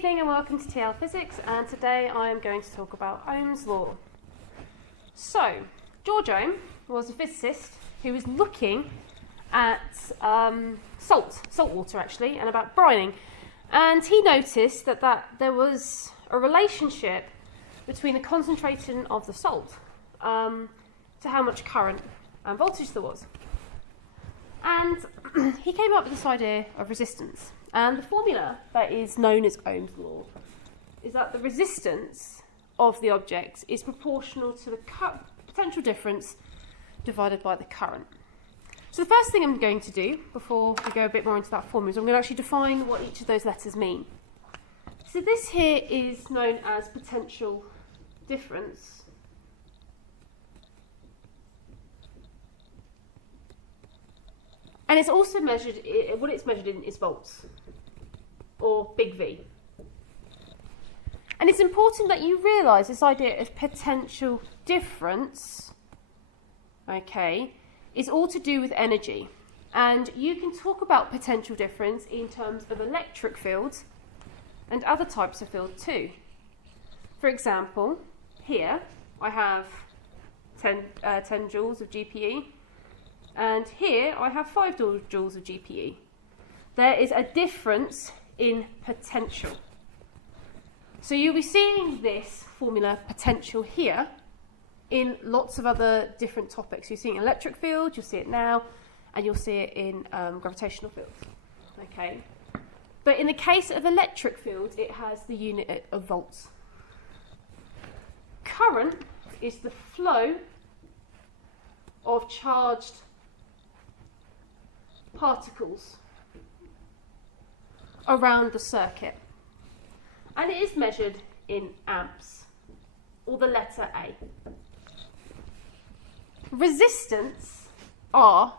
evening and welcome to TL Physics, and today I am going to talk about Ohm's law. So, George Ohm was a physicist who was looking at salt water actually, and about brining, and he noticed that there was a relationship between the concentration of the salt to how much current and voltage there was. And he came up with this idea of resistance. And the formula that is known as Ohm's law is that the resistance of the object is proportional to the potential difference divided by the current. So the first thing I'm going to do, before we go a bit more into that formula, is I'm going to actually define what each of those letters mean. So this here is known as potential difference. And it's also measured, what it's measured in is volts, or big V. And it's important that you realise this idea of potential difference, okay, is all to do with energy. And you can talk about potential difference in terms of electric fields and other types of fields too. For example, here I have 10 joules of GPE. And here I have 5 joules of GPE. There is a difference in potential. So you'll be seeing this formula potential here in lots of other different topics. You're seeing electric field, you'll see it now, and you'll see it in gravitational fields. Okay. But in the case of electric fields, it has the unit of volts. Current is the flow of charged particles around the circuit, and it is measured in amps, or the letter A. Resistance, R,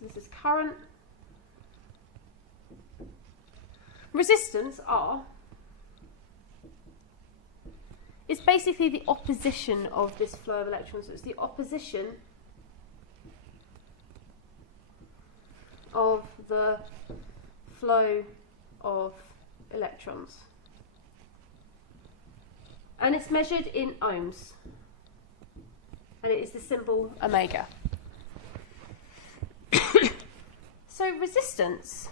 so this is current. Resistance, R, is basically the opposition of this flow of electrons. So it's the opposition of the flow of electrons. And it's measured in ohms. And it is the symbol omega. So resistance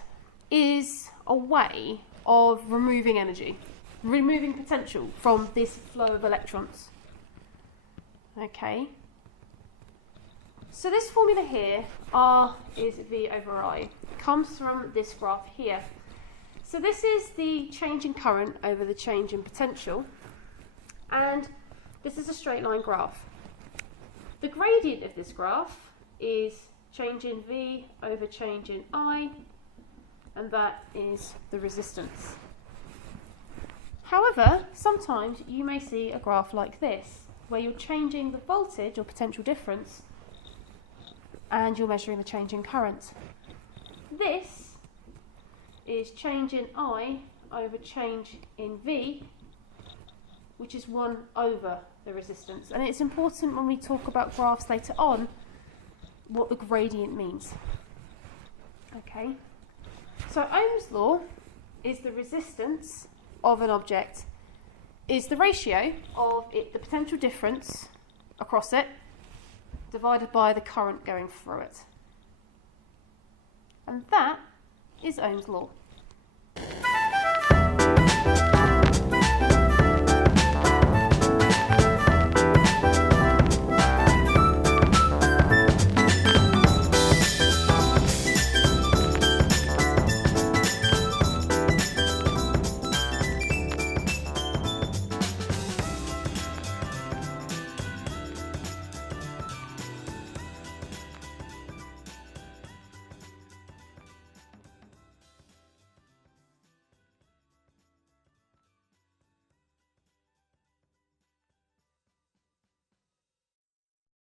is a way of removing energy, removing potential from this flow of electrons. Okay. So this formula here, R is V over I, comes from this graph here. So this is the change in current over the change in potential, and this is a straight line graph. The gradient of this graph is change in V over change in I, and that is the resistance. However, sometimes you may see a graph like this, where you're changing the voltage or potential difference and you're measuring the change in current. This is change in I over change in V, which is 1 over the resistance. And it's important when we talk about graphs later on what the gradient means. Okay, so Ohm's law is the resistance of an object is the ratio of the potential difference across it divided by the current going through it. And that is Ohm's law.